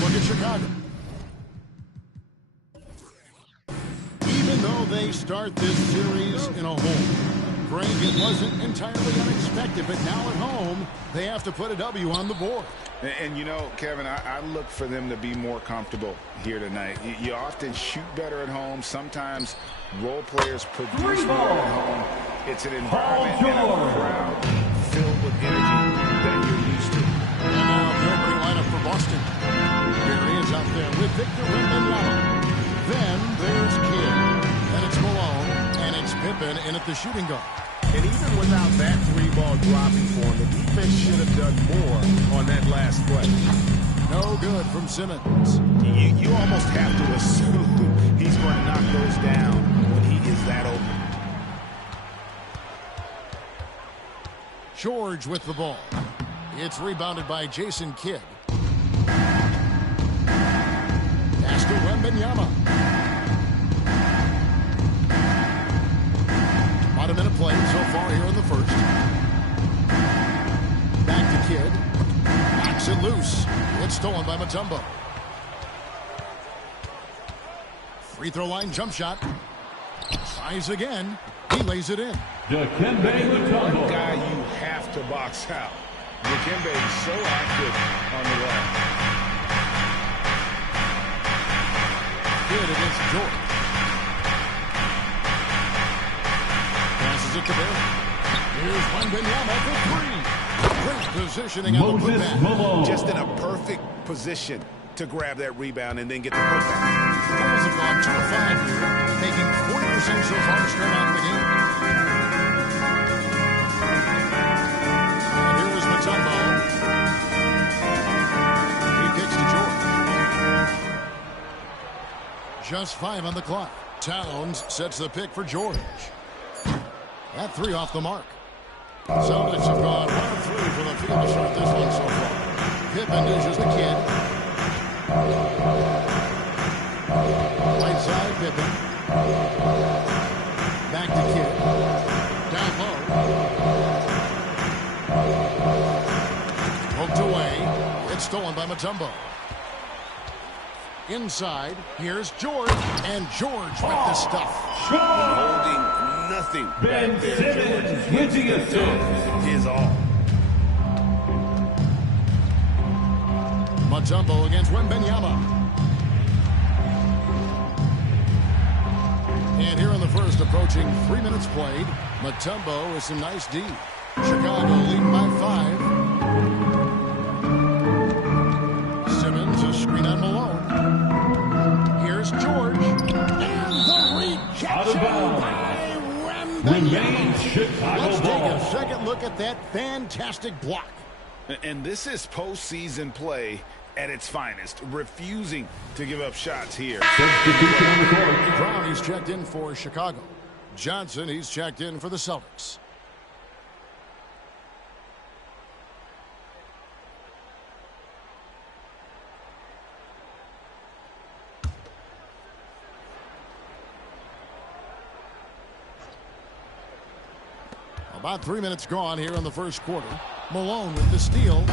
Look at Chicago. Even though they start this series in a home, Greg, it wasn't entirely unexpected, but now at home, they have to put a W on the board. And you know, Kevin, I look for them to be more comfortable here tonight. You often shoot better at home. Sometimes role players produce more at home. It's an environment and a crowd filled with energy that you're used to. And now the opening lineup for Boston. Here he is out there with Victor Wembanyama. Then there's Kidd. Then it's Malone. And it's Pippen in at the shooting guard. And even without that three-ball dropping for him, the defense should have done more on that last play. No good from Simmons. You almost have to assume he's going to knock those down when he is that open. George with the ball. It's rebounded by Jason Kidd. Pass to Wembanyama. About a minute played so far here in the first. Back to Kidd. Knocks it loose. It's stolen by Mutombo. Free throw line jump shot. Tries again. He lays it in. Dikembe Mutombo. One guy you have to box out. Dikembe is so active on the wall. Kidd against George. Passes it to Barry. Here's Wembanyama for three. Great positioning on the putback. Malone. Just in a perfect position to grab that rebound and then get the putback. Bulls have gone 2 of 5 here, taking 40% so far to start out the game. And here is Mutombo. He kicks to George. Just 5 on the clock. Towns sets the pick for George. That 3 off the mark. Celtics have gone 1 of 3 from the field to start this one so far. Pippen dishes the Kid. Right side, Pippen. Back to Kidd. Down low. Poked away. It's stolen by Mutombo. Inside, here's George. And George with the stuff. Holding nothing Ben back there. Simmons with the assist. Is all. Mutombo against Wembanyama. And here in the first, approaching 3 minutes played, Mutombo with some nice D. Chicago leading by 5. Simmons, a screen on Malone. Here's George. And the rejection Out of bounds. by Remains Wembanyama. Chicago Let's take ball. a second look at that fantastic block. And this is postseason play at its finest, refusing to give up shots here. Substitution on the court. Brown, he's checked in for Chicago. Johnson, he's checked in for the Celtics. About 3 minutes gone here in the first quarter. Malone with the steal.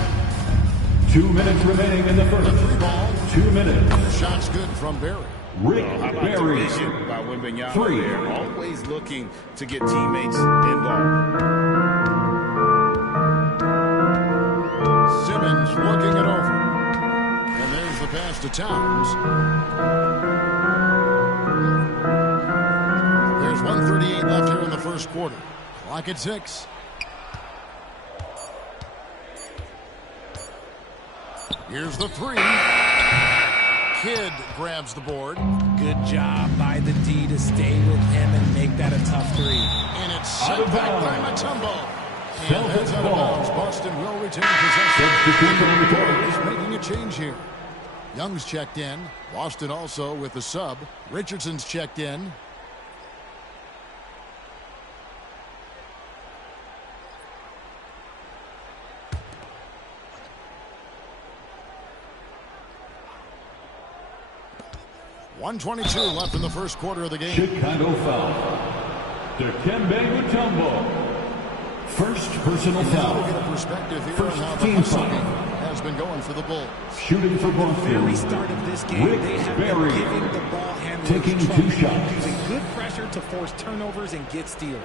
2 minutes remaining in the first. The 3 ball. 2 minutes. Shot's good from Barry. Rick How about the Barry. vision by Wembanyama 3. there? Always looking to get teammates involved. Simmons looking it over. And there's the pass to Towns. There's 1:38 left here in the first quarter. Clock at 6. Here's the three. Kidd grabs the board. Good job by the D to stay with him and make that a tough three. And it's sent back by Mutombo. And that's out of bounds. Boston will retain possession. He's making a change here. Young's checked in. Boston also with the sub. Richardson's checked in. .122 left in the first quarter of the game. Chicago foul. Dikembe Mutombo. First personal foul. Now we get a perspective here First on how the team hustling foul. has been going for the Bulls. Shooting for Boston. Very start of this game, they have been Berry. giving the ball handlers Taking trouble, 2 shots. using good pressure to force turnovers and get steals.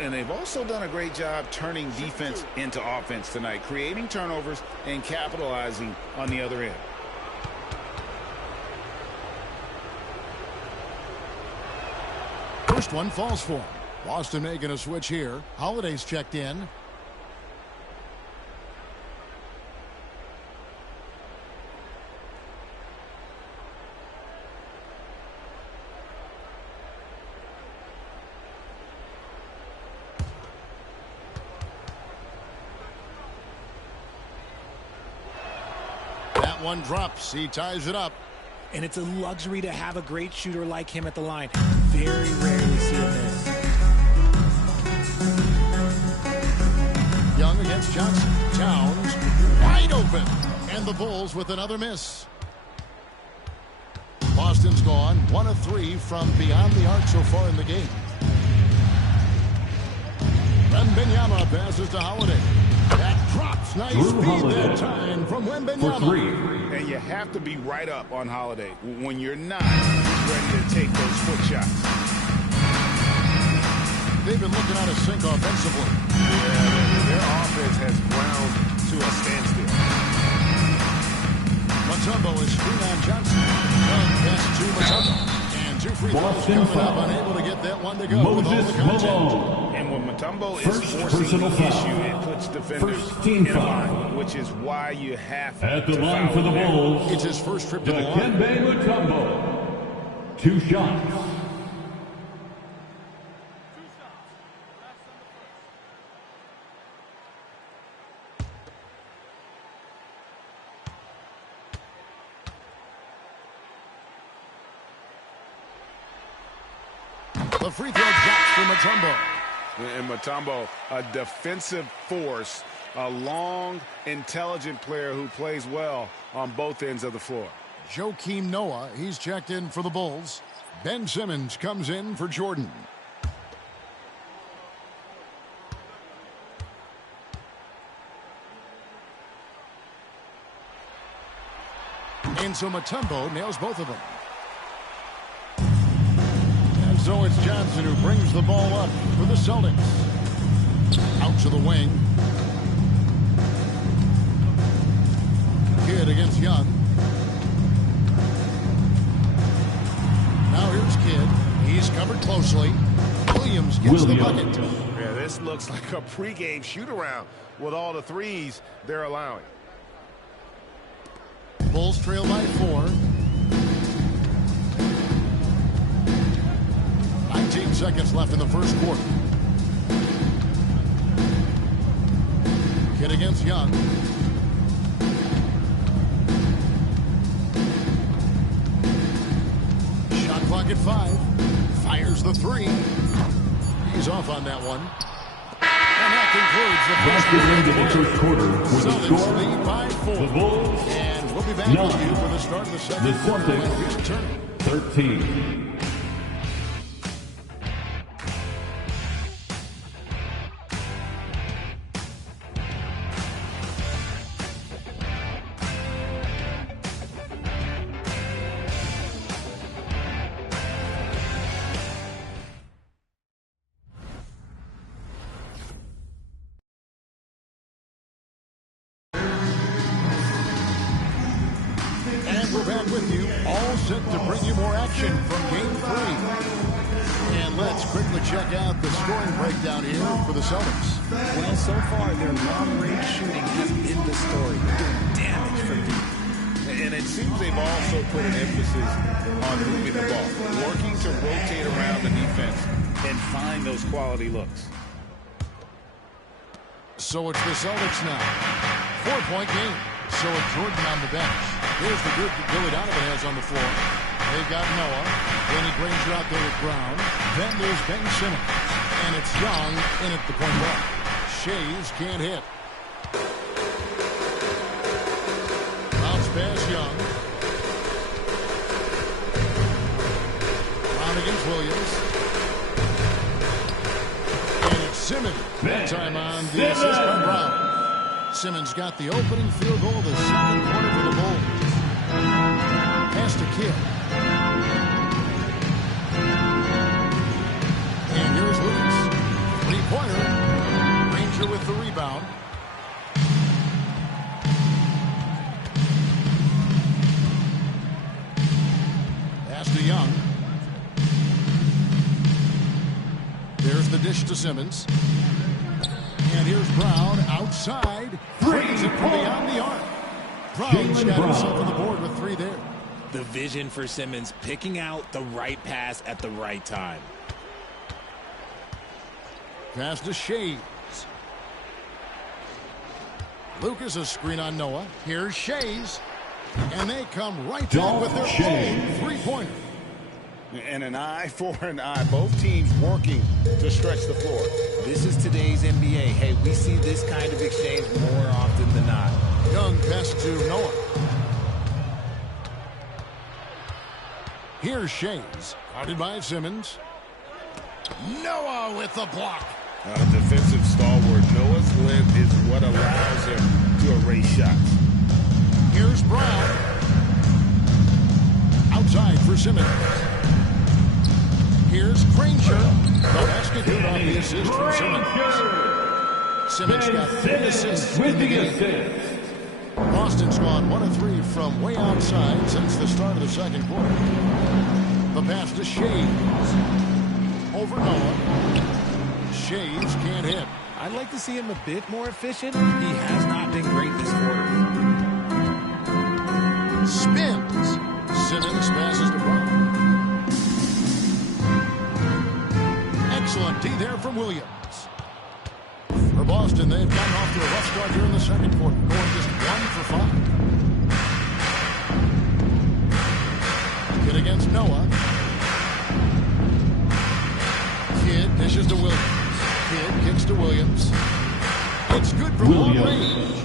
And they've also done a great job turning defense into offense tonight, creating turnovers and capitalizing on the other end. First one falls for him. Boston making a switch here. Holiday's checked in. That one drops. He ties it up. And it's a luxury to have a great shooter like him at the line. Very rarely see him miss. Young against Johnson. Towns wide open. And the Bulls with another miss. Boston's gone 1 of 3 from beyond the arc so far in the game. Wembanyama passes to Holiday. That drops. Nice Drew speed Holiday. that time from For Wembanyama. 3. And you have to be right up on Holiday when you're not ready to take those foot shots. They've been looking out of sync offensively. Yeah, their offense has ground to a standstill. Mutombo is screen on Johnson. Young pass to Mutombo. And 2 free throws Boston coming up, foul. unable to get that one to go with all the Moses contact. Malone. And when Mutombo is First forcing personal the foul. issue, it puts defenders First team in a foul. line, which is why you have At the to line foul for the there. Bulls. It's his first trip to the line. Dikembe Mutombo. 2 shots. The free throw drops for Mutombo. And Mutombo, a defensive force, a long, intelligent player who plays well on both ends of the floor. Joakim Noah, he's checked in for the Bulls. Ben Simmons comes in for Jordan. And so Mutombo nails both of them. And so it's Johnson who brings the ball up for the Celtics. Out to the wing. Kidd against Young. Now here's Kidd. He's covered closely. Williams gets the bucket. Yeah, this looks like a pregame shoot-around with all the threes they're allowing. Bulls trail by 4. 19 seconds left in the first quarter. Kidd against Young. Shot clock at 5. Fires the 3. He's off on that one. And that concludes the Boston into the first quarter with a Celtics score. lead by 4. The Bulls And we'll be back with 9. you for the start of the second The quarter when we Celtics return. 13. And we're back with you, all set to bring you more action from Game 3. And let's quickly check out the scoring breakdown here for the Celtics. Well, so far, their long-range shooting has been the story. They're doing damage from deep. And it seems they've also put an emphasis on moving the ball, working to rotate around the defense and find those quality looks. So it's the Celtics now. 4-point game. So it's Jordan on the bench. Here's the group that Billy Donovan has on the floor. They've got Noah. Danny Granger out there with Brown. Then there's Ben Simmons. And it's Young in at the point guard. Shays can't hit. Bounce pass Young. Brown against Williams. And it's Simmons. That time on the assist by Brown. Simmons got the opening field goal of the second quarter for the Bulls. Pass to Kidd. And here's Lewis. Three-pointer. Granger with the rebound. Pass to Young. There's the dish to Simmons. And here's Brown outside. Brings it from beyond the arc. Brown's got himself on the board with 3 there. The vision for Simmons, picking out the right pass at the right time. Pass to Shays. Lucas a screen on Noah. Here's Shays. And they come right back with their own three-pointer. And an eye for an eye. Both teams working to stretch the floor. This is today's NBA. Hey, we see this kind of exchange more often than not. Young pass to Noah. Here's Shays. Guarded by Simmons. Noah with the block. Defensive stalwart. Noah's length is what allows him to erase shots. Here's Brown. Outside for Simmons. Here's Granger. The basket hit off the assist from Simmons. Simmons got 3 assists in the game. Boston's gone 1 of 3 from way outside since the start of the second quarter. The pass to Shays. Over Noah. Shays can't hit. I'd like to see him a bit more efficient. He has not been great this quarter. Spins. Simmons passes to Brown. Excellent D there from Williams. For Boston, they've gotten off to a rough start here in the second quarter, going just 1 for 5. Kidd against Noah. Kidd dishes to Williams. Kidd kicks to Williams. It's good from long range.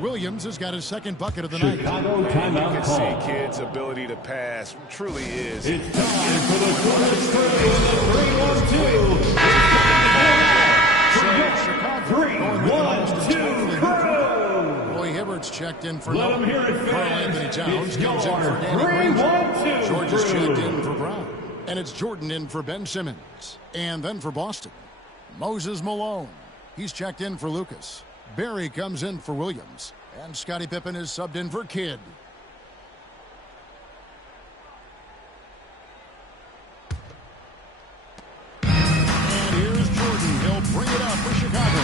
Williams has got his second bucket of the night. Chicago You timeout can call. see Kidd's ability to pass truly is. It's time for the first crew in the 3-1-2. So Chicago going with the most 3-1-2 crew. Roy Hibbert's checked in for Let Noah. him hear it, Carl fans. Anthony Towns It's comes in your for Danny Granger. 3-1-2 George is crew. checked in for Brown. And it's Jordan in for Ben Simmons. And then for Boston, Moses Malone. He's checked in for Lucas. Barry comes in for Williams. And Scottie Pippen is subbed in for Kidd. And here's Jordan. He'll bring it up for Chicago.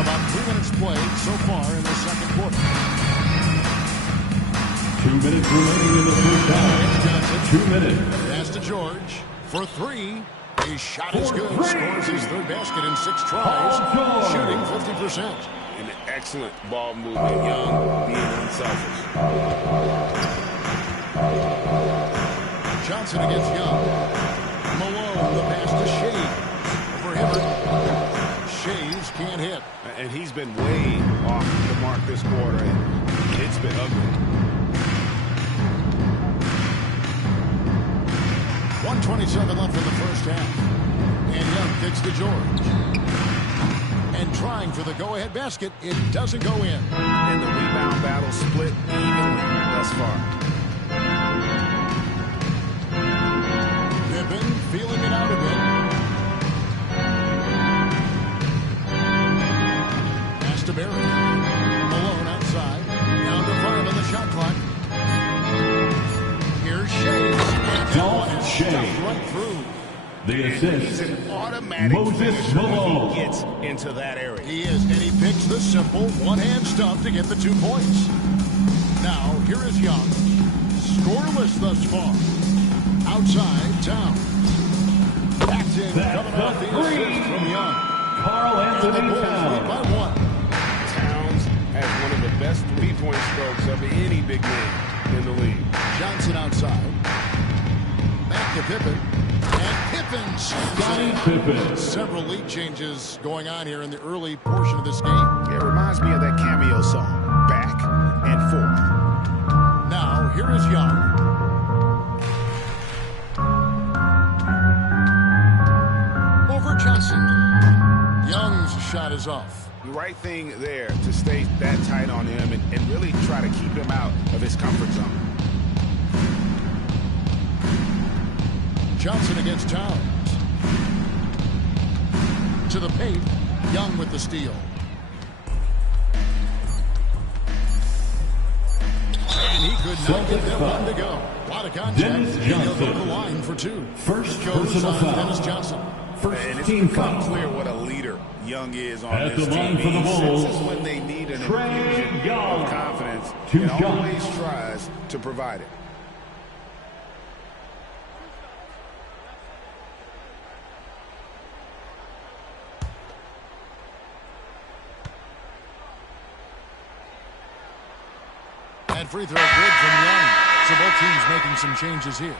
About 3 minutes played so far in the second quarter. 2 minutes remaining in the first half. Johnson. 2 minutes. Pass to George for 3. His shot is good. Scores his 3rd basket in 6 tries. Shooting 50%. An excellent ball movement. Young being unselfish. Johnson against Young. Malone, the pass to Shays. For Hibbert. Shays can't hit. And he's been way off the mark this quarter. And it's been ugly. 1:27 left in the first half. And Young kicks to George. And trying for the go-ahead basket. It doesn't go in. And the rebound battle split evenly thus far. Pippen feeling it out a bit. Pass to Barry. Malone outside. Down to 5 on the shot clock. Here's Shays. And that one is stuffed right through. The He's assist, an automatic Moses finisher when Malone. he gets into that area. He is, and he picks the simple one-hand stuff to get the 2 points. Now, here is Young. Scoreless thus far. Outside, Town. That's in, coming off the assist from Young. Carl And the Anthony Bulls lead by Towns. 1. Towns has one of the best three-point strokes of any big man in the league. Johnson outside. Back to Pippen. And Pippen Scottie shoots Pippen. it. Several lead changes going on here in the early portion of this game. It reminds me of that cameo song, Back and Forth. Now, here is Young. Over Johnson. Young's shot is off. The right thing there to stay that tight on him and really try to keep him out of his comfort zone. Johnson against Towns. To the paint. Young with the steal. And he could not get that one to go. A lot of contact. Dennis And he'll go to the Johnson. line for 2. First Goes personal on foul. Dennis Johnson. First And it's team become foul. clear what a leader Young is on At this the line team. for the He Bulls, senses when they need an Trae infusion Young. of confidence 2 and shots. always tries to provide it. And free throw good from Young. So both teams making some changes here.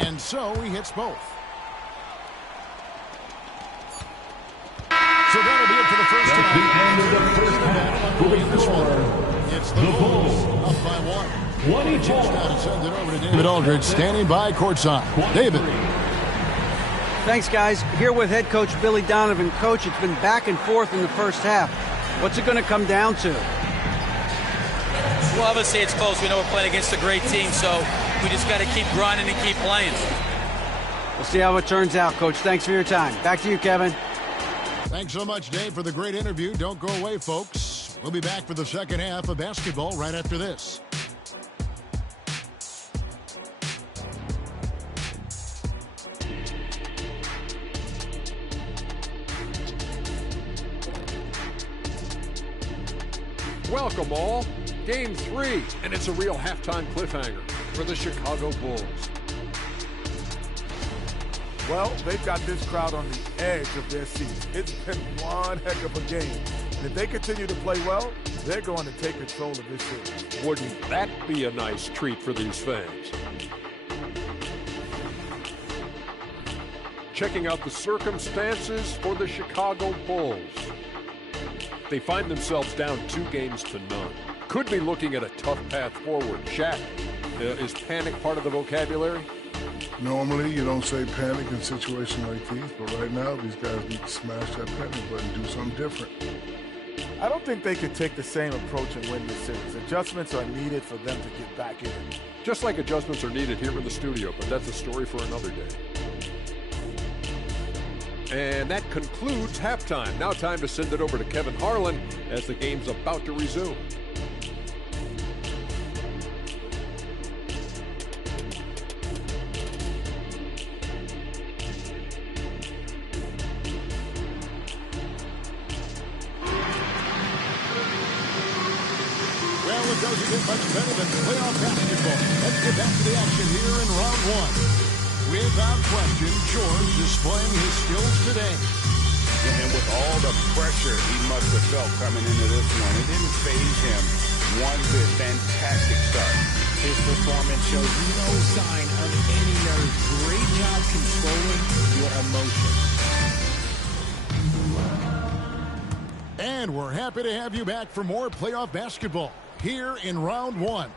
And so he hits both. So that'll be it for the first That's half. the end of the first half. For the score, It's the the Bulls Bulls. up by 1. 24. Just now to send it over to David Aldridge, standing by courtside. David. Thanks, guys. Here with head coach Billy Donovan. Coach, it's been back and forth in the first half. What's it going to come down to? Well, obviously it's close. We know we're playing against a great team, so we just got to keep grinding and keep playing. We'll see how it turns out, Coach. Thanks for your time. Back to you, Kevin. Thanks so much, Dave, for the great interview. Don't go away, folks. We'll be back for the second half of basketball right after this. Welcome all. Game 3, and it's a real halftime cliffhanger for the Chicago Bulls. Well, they've got this crowd on the edge of their seats. It's been one heck of a game. And if they continue to play well, they're going to take control of this series. Wouldn't that be a nice treat for these fans? Checking out the circumstances for the Chicago Bulls. They find themselves down 2 games to none. Could be looking at a tough path forward. Shaq, is panic part of the vocabulary? Normally, you don't say panic in situations like these, but right now, these guys need to smash that panic button, do something different. I don't think they could take the same approach and win this series. Adjustments are needed for them to get back in it. Just like adjustments are needed here in the studio, but that's a story for another day. And that concludes halftime. Now time to send it over to Kevin Harlan as the game's about to resume. Well, it doesn't get much better than playoff basketball. Let's get back to the action here in round 1. Without question, George displaying his skills today. And with all the pressure he must have felt coming into this one, it didn't faze him one bit. Fantastic start. His performance shows no sign of any nerves. Great job controlling your emotions. And we're happy to have you back for more playoff basketball here in round 1.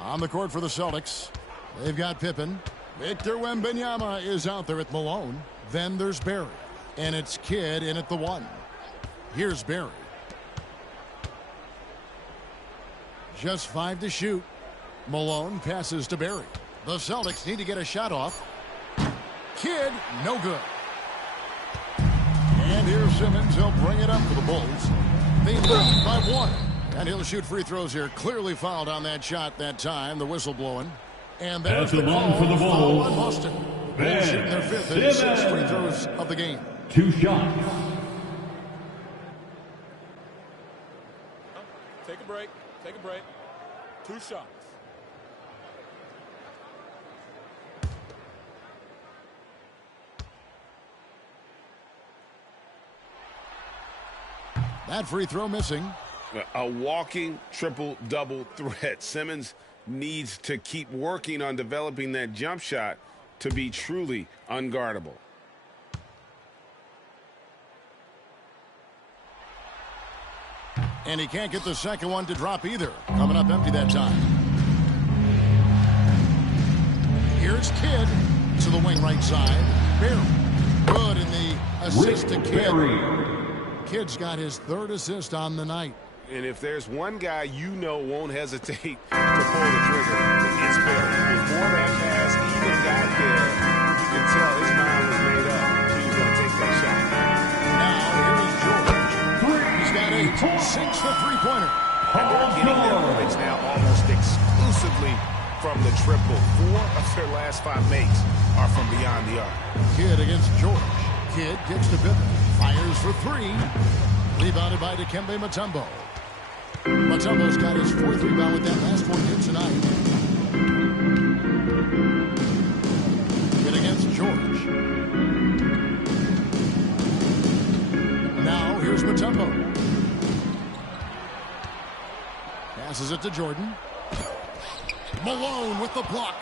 On the court for the Celtics, they've got Pippen. Victor Wembanyama is out there at Malone. Then there's Barry. And it's Kidd in at the 1. Here's Barry. Just 5 to shoot. Malone passes to Barry. The Celtics need to get a shot off. Kidd, no good. And here's Simmons. He'll bring it up for the Bulls. They lead by 1. And he'll shoot free throws here. Clearly fouled on that shot that time. The whistle blowing. And there's the call for the Bulls. On Boston. Bulls shooting their 5th and 6th free throws of the game. 2 shots. Take a break. Take a break. 2 shots. That free throw missing. A walking triple-double threat. Simmons needs to keep working on developing that jump shot to be truly unguardable. And he can't get the second one to drop either. Coming up empty that time. Here's Kidd to the wing right side. Barry. Good in the assist to Kidd. Kidd's got his 3rd assist on the night. And if there's one guy you know won't hesitate to pull the trigger, it's Barry. Before that pass even got there, you can tell his mind was made up. He was going to take that shot. Now, here is George. He's got 8, 6 for three-pointer. And they're getting their points now almost exclusively from the triple. 4 of their last 5 makes are from beyond the arc. Kidd against George. Kidd gets to Pippen. Fires for 3. Rebounded by Dikembe Mutombo. Mutombo's got his 4th rebound with that last one here tonight. Kidd against George. Now here's Mutombo. Passes it to Jordan. Malone with the block.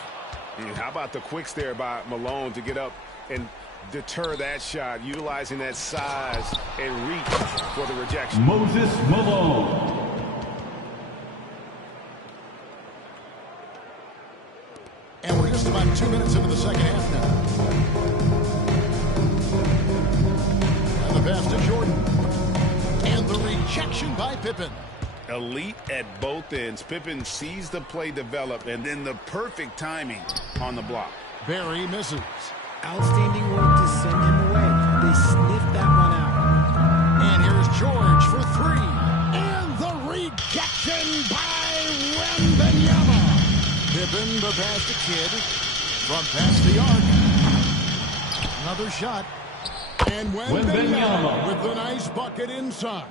How about the quicks there by Malone to get up and deter that shot, utilizing that size and reach for the rejection. Moses Malone. And we're just about 2 minutes into the second half now. And the pass to Jordan. And the rejection by Pippen. Elite at both ends. Pippen sees the play develop, and then the perfect timing on the block. Barry misses. Outstanding work to send him away. They sniffed that one out. And here's George for 3. And the rejection by Wembanyama. Pippen, the pass to Kidd. From past the arc. Another shot. And Wembanyama with the nice bucket inside.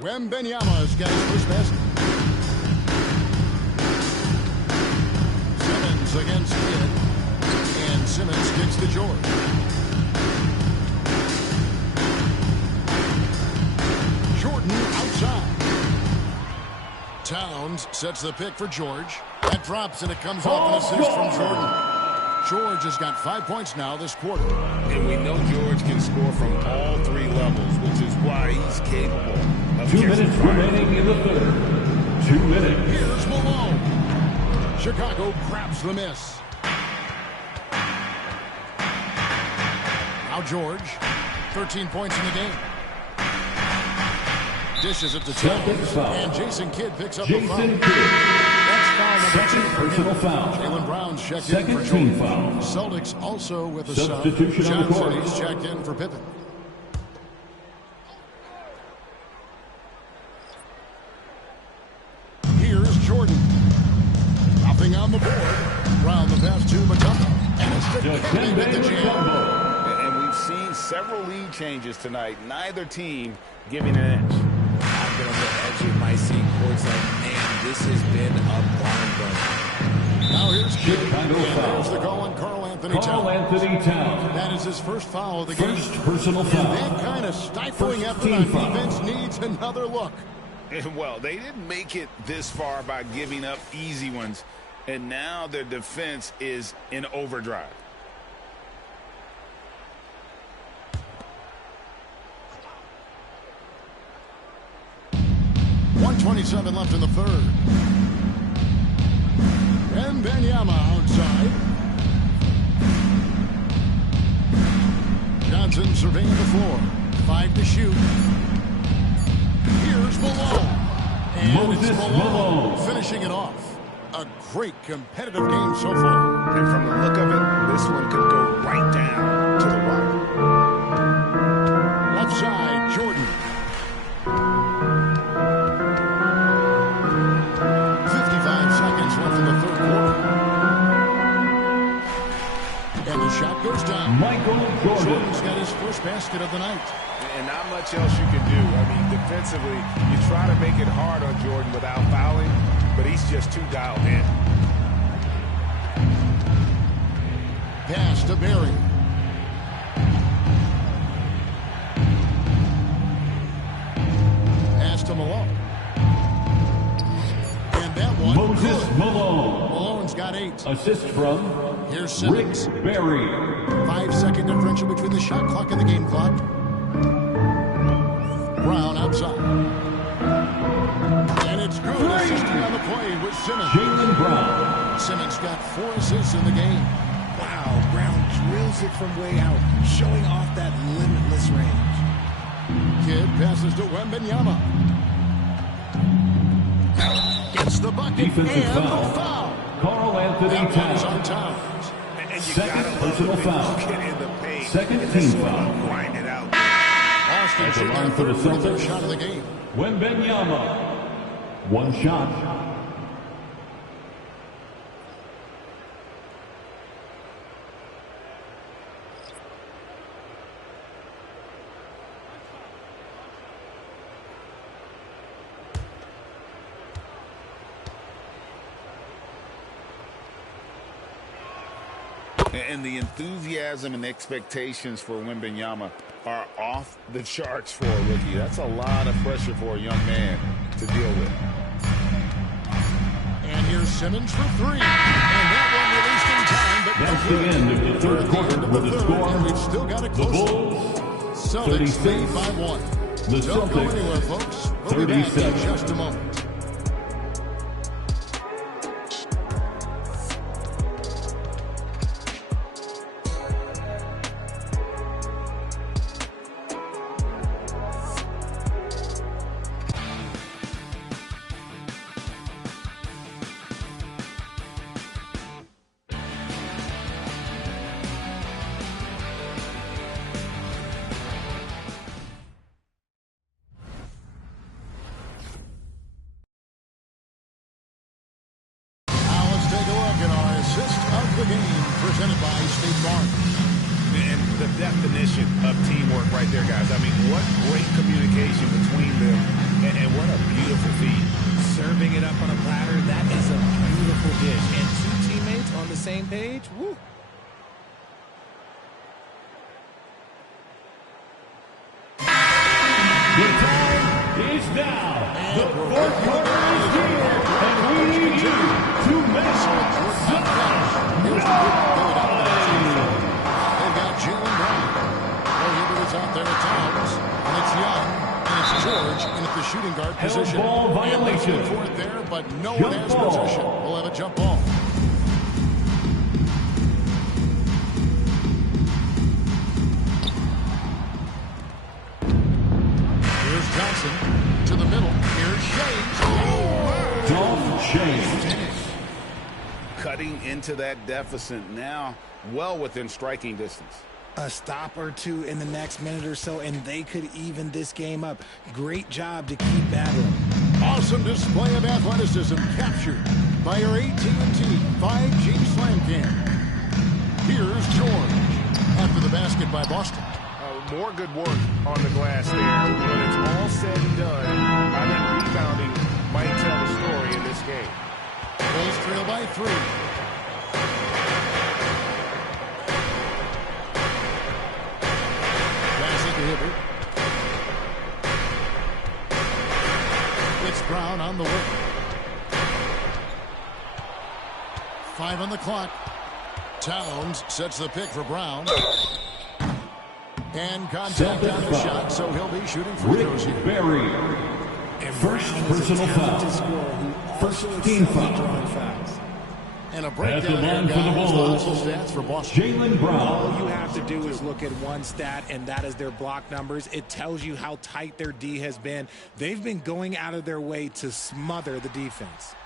Wembanyama's got his first basket. Simmons against Kidd. And Simmons kicks to George. Jordan outside. Towns sets the pick for George. That drops and it comes off an assist from Jordan. George has got 5 points now this quarter. And we know George can score from all 3 levels, which is why he's capable of 2 minutes remaining in the 3rd. 2 minutes. Here's Malone. Chicago grabs the miss. Now George, 13 points in the game. Dishes it to Towns, and Jason Kidd picks up the foul. That's foul number 2 for him. Jaylen Brown's checked in for Jordan. Celtics also with a sub. Johnson, he's checked in for Pippen. Here's Jordan. Nothing on the board. Brown the pass to Mutombo. And it's Dikembe with the jam. And we've seen several lead changes tonight. Neither team giving an edge. I've been on the edge of my seat courts like, man, this has been a barn burner. Now here's Kidd. There's the call on Karl Anthony Towns. That is his first foul of the game. First personal foul. And that kind of stifling effort on defense needs another look. Well, they didn't make it this far by giving up easy ones, and now their defense is in overdrive. .27 left in the 3rd. Wembanyama outside. Johnson surveying the floor. 5 to shoot. Here's Malone. And Moses it's Malone finishing it off. A great competitive game so far. And from the look of it, this one could go right down to the wire. Left side, Jordan. 55 seconds left in the third quarter. And the shot goes down. Michael Jordan. Jordan's got his first basket of the night. And not much else you can do. I mean, defensively, you try to make it hard on Jordan without fouling, but he's just too dialed in. Pass to Barry. Pass to Malone. And that one. Moses good. Malone. Malone's got 8. Assist from Here's Simmons. Rick Barry. 5-second differential between the shot clock and the game clock. Brown outside. And it's good. Assisting on the play with Simmons. Jaylen Brown. Simmons got 4 assists in the game. Wow, Brown drills it from way out, showing off that limitless range. Kidd passes to Wembanyama. Gets the bucket Defensive and foul. the foul. Carl Anthony That one is on Towns. Towns. And you Second gotta personal love it when foul. you get in the paint. Second and team this one foul. grind it out. Austin At the shooting line a for the third Celtics. shot of the game. Wembanyama. One shot. And the enthusiasm and expectations for Wembanyama are off the charts for a rookie. That's a lot of pressure for a young man to deal with. And here's Simmons for 3. And that one released in time, but That's the end of the third quarter with the score. and we've still got a The close Bulls, Celtics 36. lead by 1. The Don't go Celtics, anywhere, folks. We'll be back in 37. just a moment. The game presented by State Farm. And the definition of teamwork right there, guys. I mean, what great communication between them, and what a beautiful feed. Serving it up on a platter, that is a beautiful dish. And 2 teammates on the same page, woo. The time is now. The fourth quarter is here, and we need you to make some They've got Jaylen Brown. Prohibitors out there at Towns. And it's Young. And it's George in at the shooting guard position. ball violation. And for it there, but no Jump one has ball. possession. We'll have a jump ball. Here's Johnson to the middle. Here's Shays. Dolph Shays. Cutting into that deficit now, well within striking distance. A stop or two in the next minute or so, and they could even this game up. Great job to keep battling. Awesome display of athleticism captured by your AT&T 5G Slam Cam. Here's George after the basket by Boston. More good work on the glass there. When it's all said and done, I think rebounding might tell the story in this game. Bulls trail by 3. Pass it to Hibbert. It's Brown on the way. 5 on the clock. Towns sets the pick for Brown. And contact on the shot, so he'll be shooting free throws here. Rick Barry. First personal foul. First team foul. And a At the breakdown here, line for the guys. The Bulls, hustle stats for Boston. Jaylen Brown. All you have to do is look at one stat, and that is their block numbers. It tells you how tight their D has been. They've been going out of their way to smother the defense.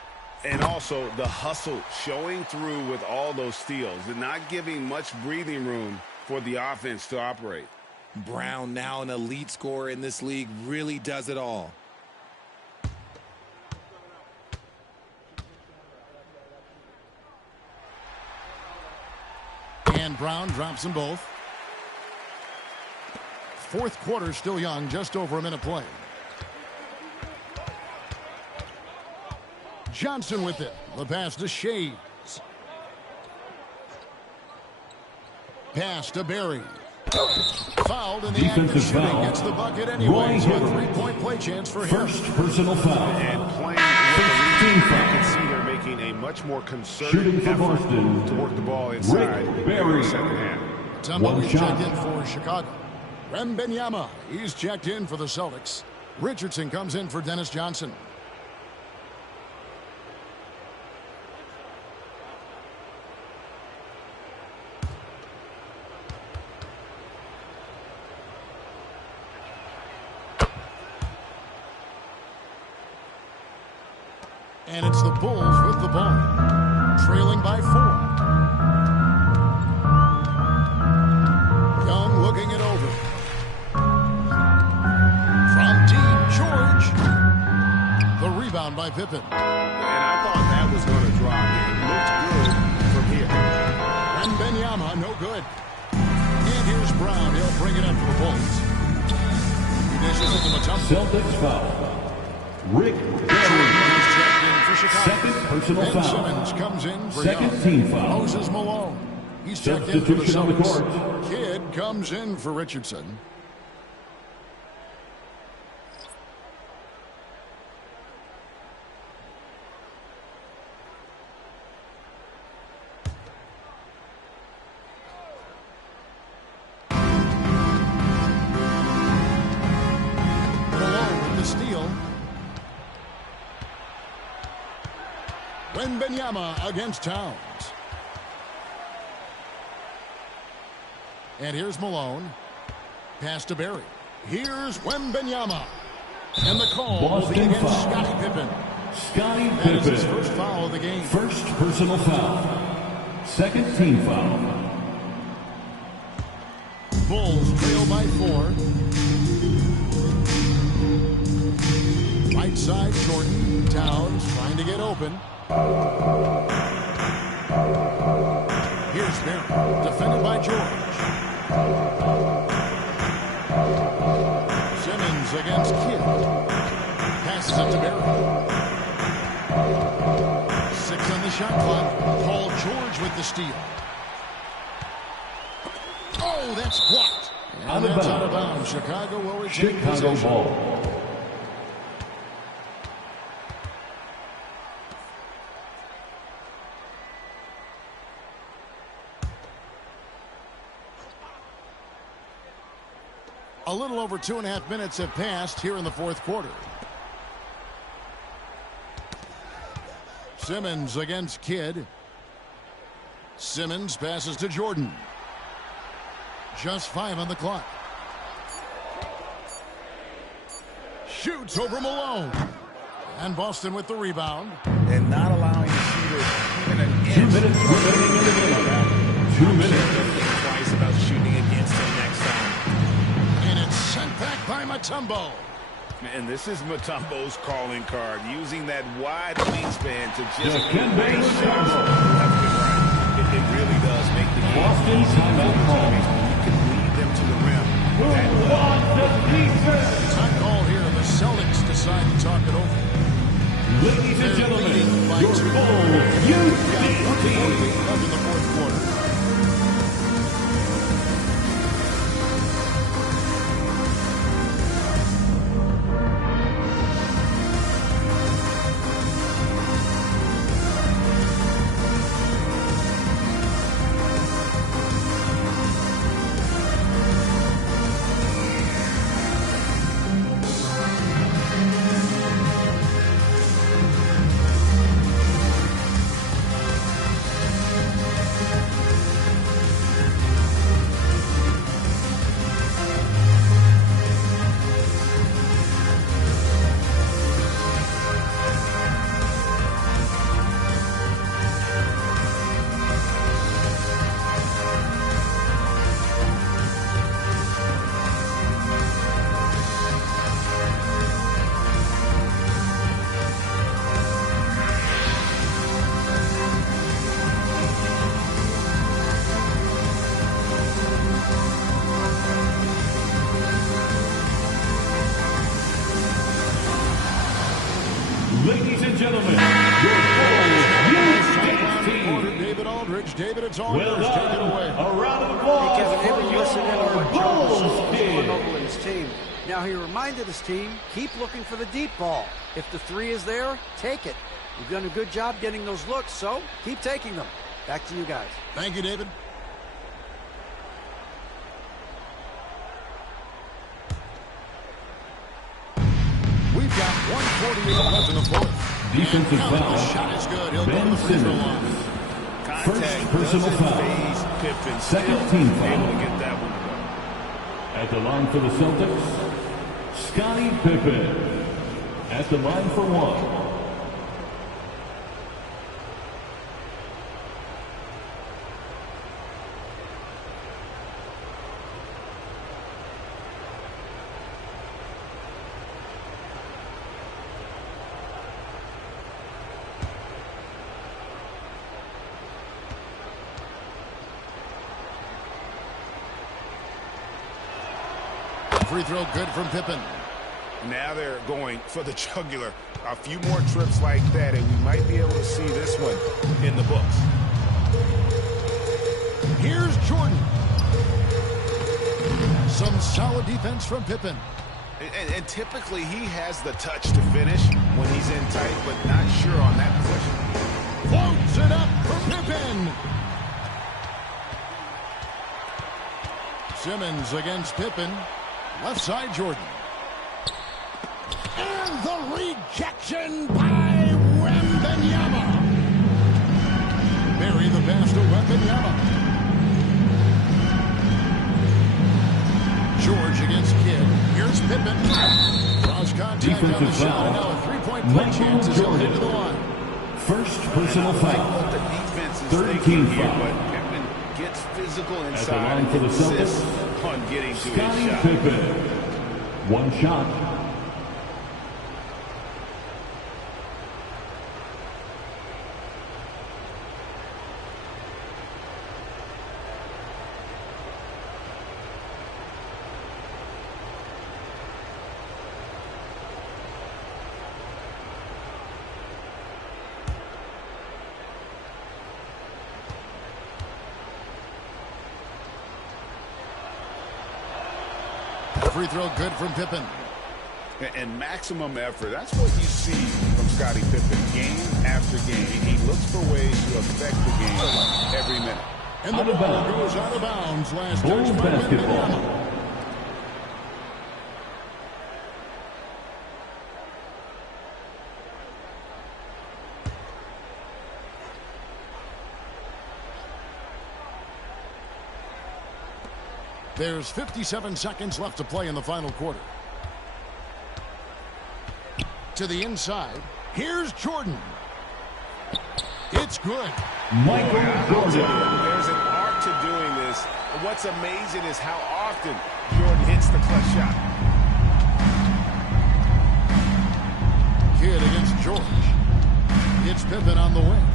And also the hustle showing through with all those steals and not giving much breathing room for the offense to operate. Brown, now an elite scorer in this league, really does it all. And Brown drops them both. Fourth quarter still young, just over a minute play. Johnson with it. The pass to Shades. Pass to Berry. Fouled in the act of shooting. Gets the bucket anyway. So a three-point play chance for him. First personal foul. And playing with the lead, you can see they're making a much more concerted effort to work the ball inside in the second half. Tumbo is checked in for Chicago. Wembanyama, he's checked in for the Celtics. Richardson comes in for Dennis Johnson. And it's the Bulls with the ball, trailing by 4. Young looking it over. From deep, George. The rebound by Pippen. And I thought that was going to drop. It looked good from here. And Wembanyama, no good. And here's Brown. He'll bring it up for the Bulls. He dishes it to Mutombo. Celtics foul. Rick Barry. Second personal foul. Simmons comes in for Second Young. team foul. Moses Malone. He's checked in for the Substitution on the Celtics. court. Kidd comes in for Richardson. Malone with the steal. Wembanyama against Towns. And here's Malone. Pass to Berry. Here's Wembanyama. And the call will be against foul. Scottie Pippen. Scottie That is his Pippen. first foul of the game. First personal foul. Second team foul. Bulls trail by 4. Right side, Jordan. Towns trying to get open. Here's Berry, defended by George. Simmons against Kidd. Passes it to Berry. 6 on the shot clock. Paul George with the steal. Oh, that's blocked. And that's out of bounds. Chicago will retain possession. Ball. A little over 2.5 minutes have passed here in the fourth quarter. Simmons against Kidd. Simmons passes to Jordan. Just 5 on the clock. Shoots over Malone. And Boston with the rebound. And not allowing the shooter even an inch. 2 minutes remaining in the game. 2 minutes. Think twice about shooting against him next time. And it's sent back by Mutombo. And this is Mutombo's calling card, using that wide wingspan to just Dikembe erase shots. Mutombo. It really does make the game Boston timeout call. You can lead them to the rim. That Time call here. The Celtics decide to talk it over. Ladies and gentlemen, your Bulls Got 1:48 left in the fourth quarter. Ladies and gentlemen, your Bulls State team. David Aldridge. David, it's all Well yours. Take it done. away. A round of applause Hey, Kevin, they've been for listening to your what Joe Bulls was doing team. over his team. Now he reminded his team, keep looking for the deep ball. If the three is there, take it. You've done a good job getting those looks, so keep taking them. Back to you guys. Thank you, David. We've got 1:48 left in the fourth. Defensive And foul. the shot is good. He'll go to Ben the free throw Simmons. line. First personal foul. Pippen Second still team able foul. to get that one to go. At the line for the Celtics, Scottie Pippen. At the line for one. Free throw good from Pippen. Now they're going for the jugular. A few more trips like that, and we might be able to see this one in the books. Here's Jordan. Some solid defense from Pippen. And typically he has the touch to finish when he's in tight, but not sure on that possession. Floats it up for Pippen. Simmons against Pippen. Left side, Jordan. And the rejection by Wembanyama. Bury the pass to Wembanyama. George against Kidd. Here's Pippen. Cross contact on the Defensive shot. foul. And now a three-point play chance as he'll head to the line. First personal What foul. the defense is 13 thinking here, foul. but Pippen gets physical At the inside line for the and insists Celtics, on getting to his Scottie shot. Pippen. One shot. Free throw good from Pippen. And maximum effort. That's what you see from Scottie Pippen game after game. He looks for ways to affect the game every minute. And the Out of ball bounds. goes out of bounds. Last Bulls touch by basketball. Wembanyama. There's 57 seconds left to play in the final quarter. To the inside. Here's Jordan. It's good. Michael Jordan. There's an art to doing this. What's amazing is how often Jordan hits the clutch shot. Kidd against George. It's Pippen on the wing.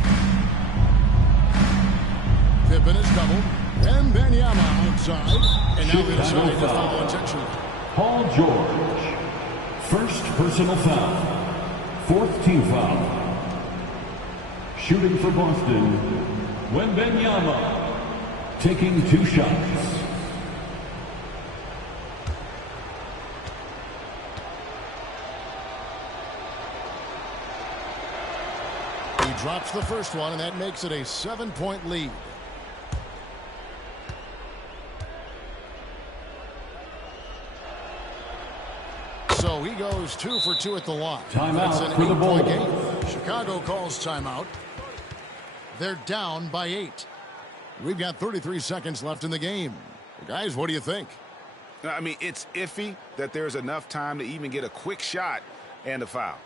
Pippen is doubled. And Wembanyama outside. And now inside to foul intentionally. Paul George. First personal foul. Fourth team foul. Shooting for Boston, Wembanyama. Taking two shots. He drops the first one, and that makes it a 7-point lead. So he goes 2 for 2 at the line. Timeout That's an for the 8-point Bulls. game. Chicago calls timeout. They're down by 8. We've got 33 seconds left in the game. Guys, what do you think? I mean, it's iffy that there's enough time to even get a quick shot and a foul.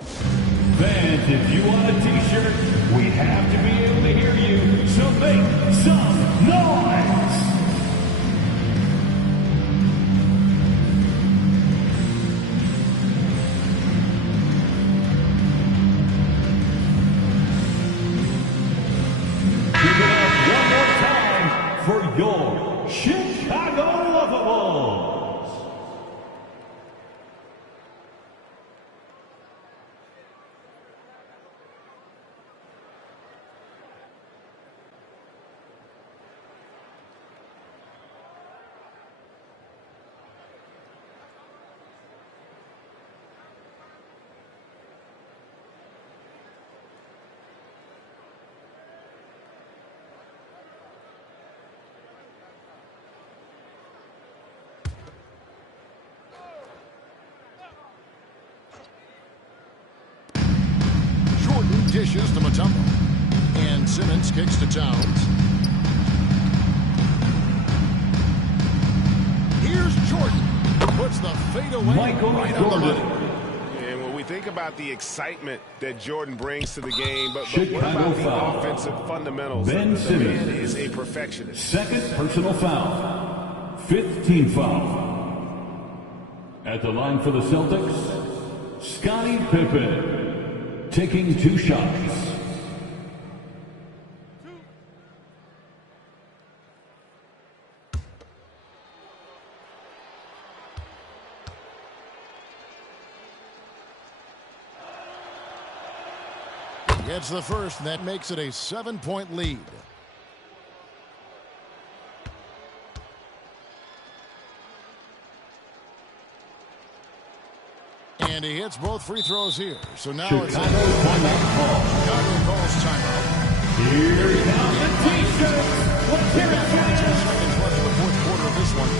Fans, if you want a t-shirt, we have to be able to hear you. So make some noise. Give it up one more time for your Chicago Lovables. dishes to Mutombo. And Simmons kicks to Towns. Here's Jordan. Puts the fadeaway right on the money. And when we think about the excitement that Jordan brings to the game, but what Chicago about the foul. offensive fundamentals? Ben The man Simmons. is a perfectionist. Second personal foul. 5th team foul. At the line for the Celtics, Scottie Pippen. Taking 2 shots. Gets the first, and that makes it a 7-point lead. And he hits both free throws here. So now Chicago it's a timeout call. Chicago calls timeout. Here comes the T-shirts. Let's hear it, 22 seconds left in the fourth quarter of this one.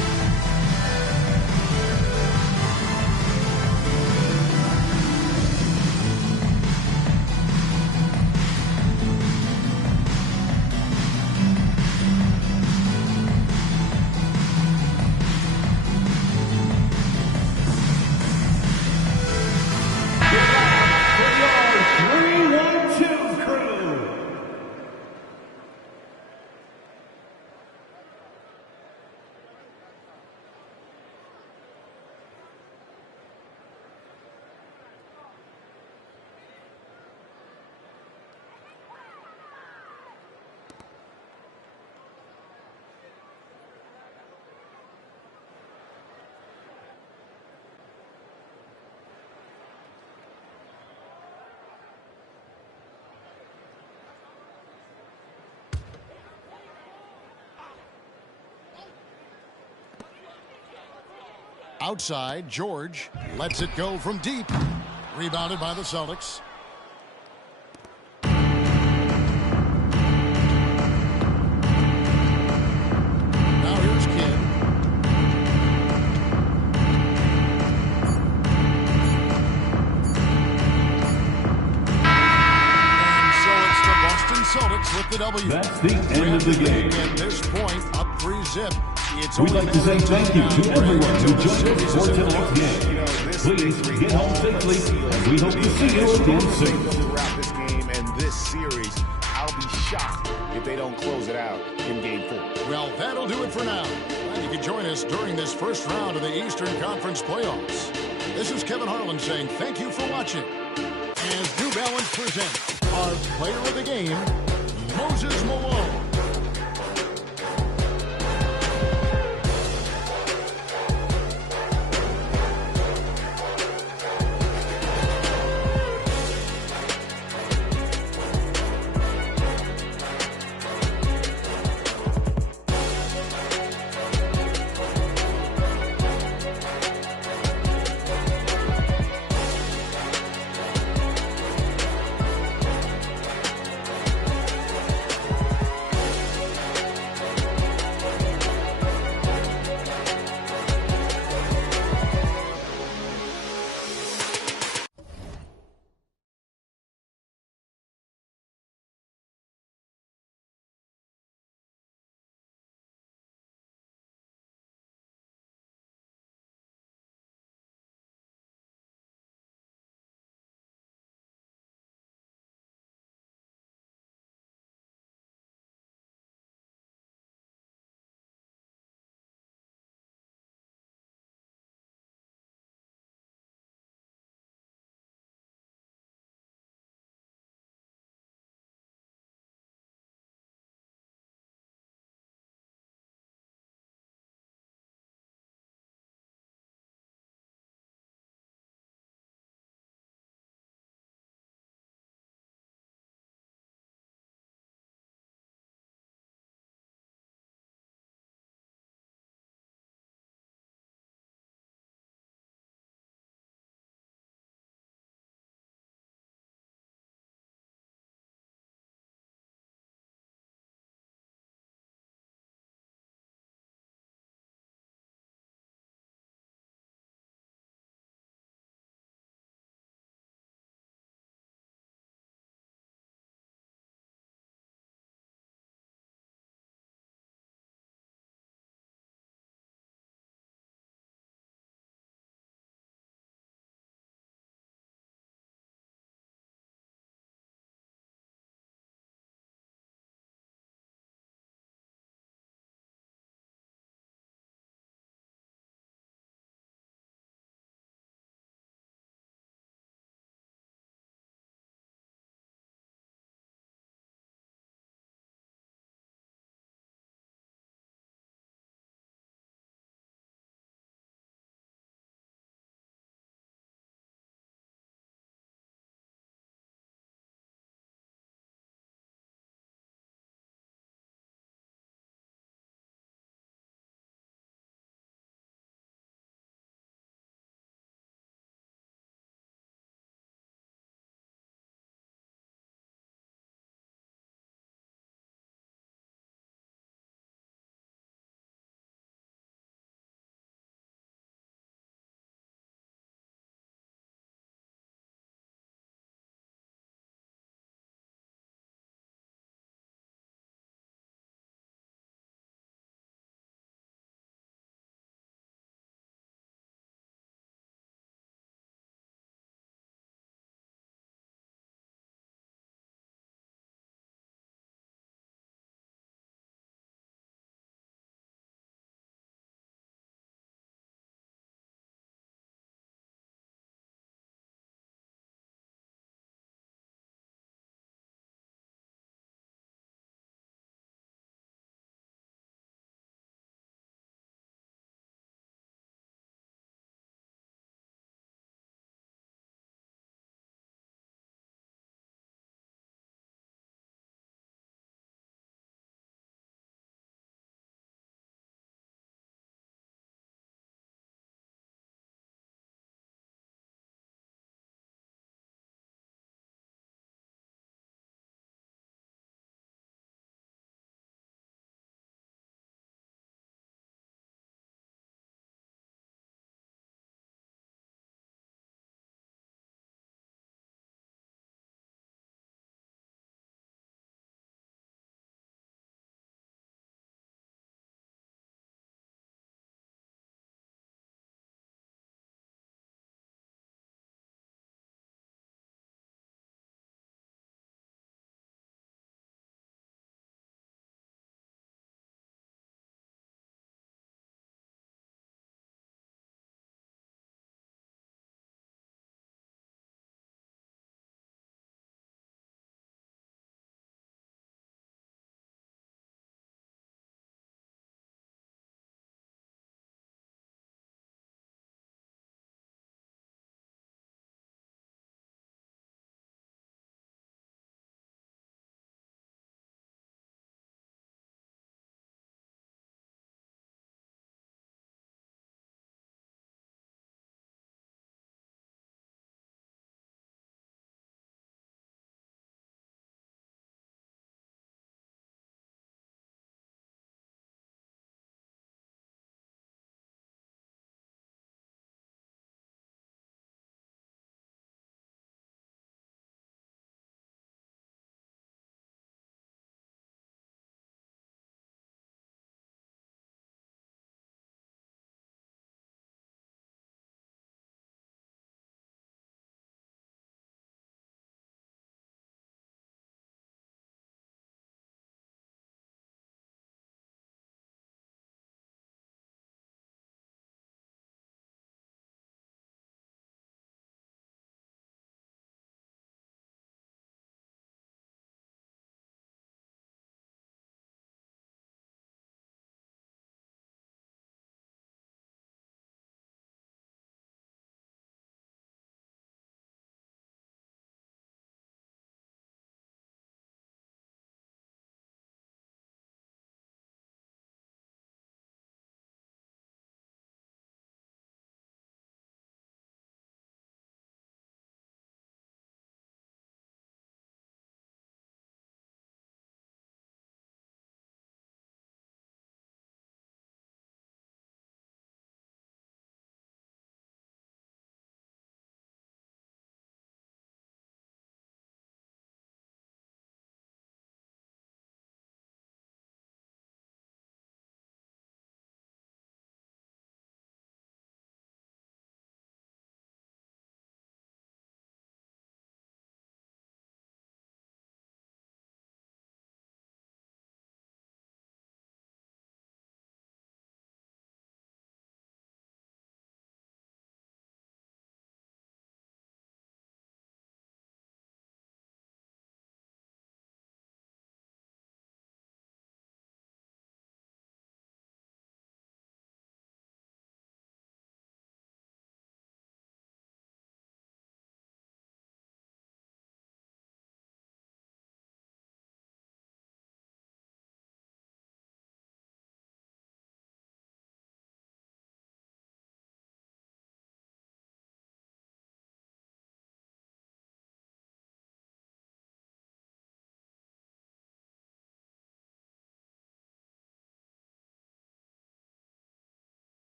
Outside, George lets it go from deep. Rebounded by the Celtics. Now here's Kidd. And so it's the Boston Celtics with the W. That's the end of the game. At this point, up 3-zip. We'd like to say thank you to everyone who joined us for tonight's game. Please get home safely, and we hope to see you again soon. Throughout this game and this series, I'll be shocked if they don't close it out in Game 4. Well, that'll do it for now. Glad you could join us during this first round of the Eastern Conference playoffs. This is Kevin Harlan saying thank you for watching. As New Balance presents our player of the game, Moses Malone.